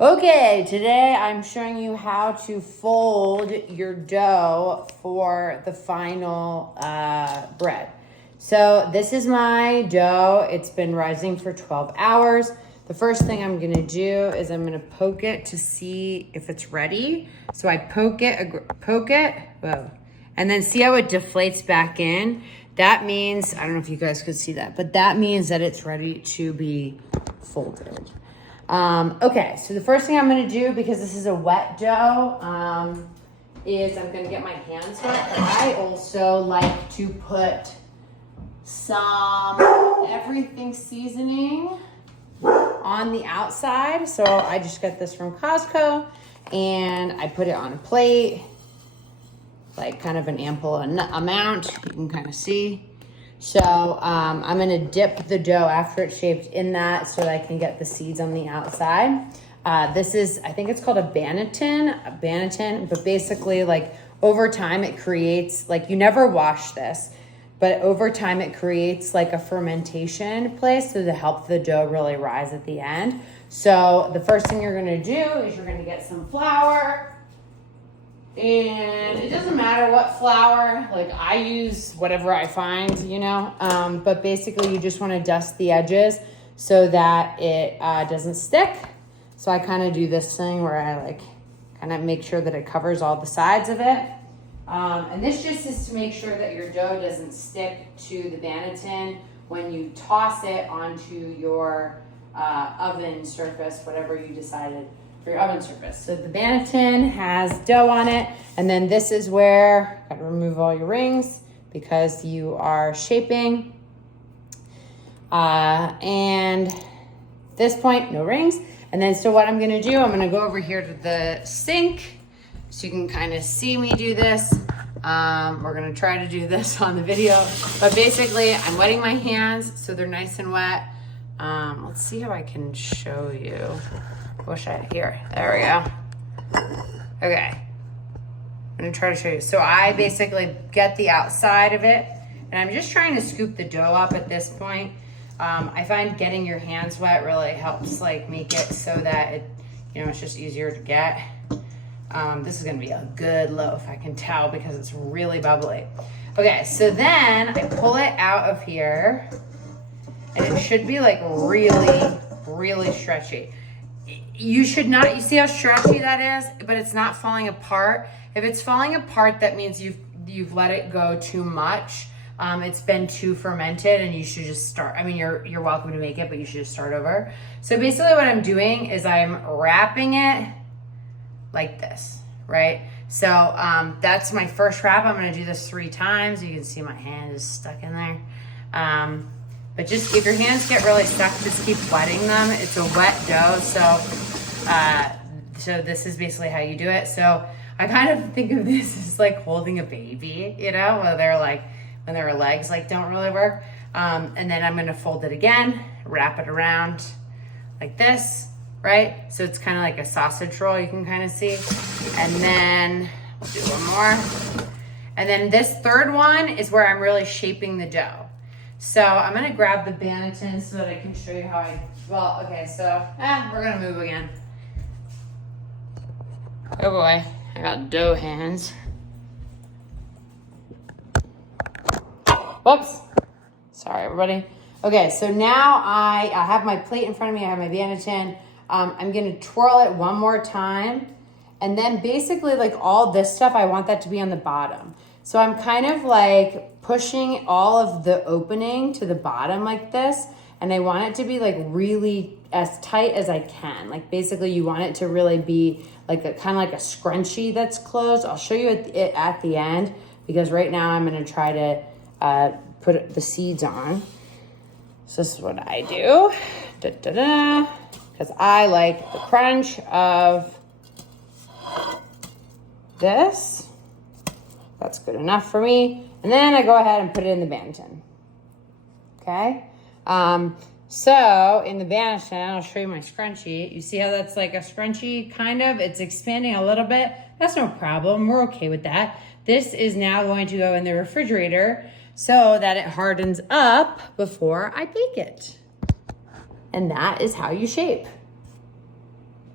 Okay, today I'm showing you how to fold your dough for the final bread. So this is my dough. It's been rising for 12 hours. The first thing I'm gonna do is I'm gonna poke it to see if it's ready. So I poke it, whoa, and then see how it deflates back in. That means, I don't know if you guys could see that, but that means that it's ready to be folded. Okay, so the first thing I'm gonna do, because this is a wet dough, is I'm gonna get my hands wet, but I also like to put some everything seasoning on the outside. So I just got this from Costco and I put it on a plate, like kind of an ample amount, you can kind of see. So I'm gonna dip the dough after it's shaped in that so that I can get the seeds on the outside. This is, I think it's called a banneton, but basically like over time it creates, like you never wash this, but over time it creates like a fermentation place to help the dough really rise at the end. So the first thing you're gonna do is you're gonna get some flour. And it doesn't matter what flour, like I use whatever I find, you know, but basically you just want to dust the edges so that it doesn't stick. So I kind of do this thing where I like kind of make sure that it covers all the sides of it. And this just is to make sure that your dough doesn't stick to the banneton when you toss it onto your oven surface, whatever you decided for your oven surface. So the banneton has dough on it, and then this is where, gotta remove all your rings because you are shaping. And this point, no rings. And then so what I'm gonna do, I'm gonna go over here to the sink so you can kind of see me do this. We're gonna try to do this on the video, but basically I'm wetting my hands so they're nice and wet. Let's see how I can show you. Here, there we go. Okay, I'm gonna try to show you. So I basically get the outside of it and I'm just trying to scoop the dough up at this point. I find getting your hands wet really helps like make it so that it, you know, it's just easier to get. This is gonna be a good loaf, I can tell because it's really bubbly. Okay, so then I pull it out of here and it should be like really, really stretchy. You should not, you see how stretchy that is, but it's not falling apart. If it's falling apart, that means you've let it go too much. It's been too fermented and you should just start. I mean, you're welcome to make it, but you should just start over. So basically what I'm doing is I'm wrapping it like this, right? So that's my first wrap. I'm gonna do this 3 times. You can see my hand is stuck in there. But just if your hands get really stuck, just keep wetting them. It's a wet dough, so this is basically how you do it. So I kind of think of this as like holding a baby, you know, where they're like, when their legs like don't really work. And then I'm gonna fold it again, wrap it around like this, right? So it's kind of like a sausage roll, you can kind of see. And then we'll do one more. And then this third one is where I'm really shaping the dough. So I'm gonna grab the banneton so that I can show you how okay, so, we're gonna move again. Oh boy, I got dough hands. Whoops, sorry everybody. Okay, so now I have my plate in front of me, I have my banneton. I'm gonna twirl it one more time. And then basically like all this stuff, I want that to be on the bottom. So I'm kind of like pushing all of the opening to the bottom like this. And I want it to be like really as tight as I can. Like basically you want it to really be like a kind of like a scrunchie that's closed. I'll show you it at the end because right now I'm gonna try to put the seeds on. So this is what I do. Because I like the crunch of this. That's good enough for me. And then I go ahead and put it in the banneton. Okay? So in the banneton, I'll show you my scrunchie. You see how that's like a scrunchie, kind of? It's expanding a little bit. That's no problem. We're okay with that. This is now going to go in the refrigerator so that it hardens up before I bake it. And that is how you shape.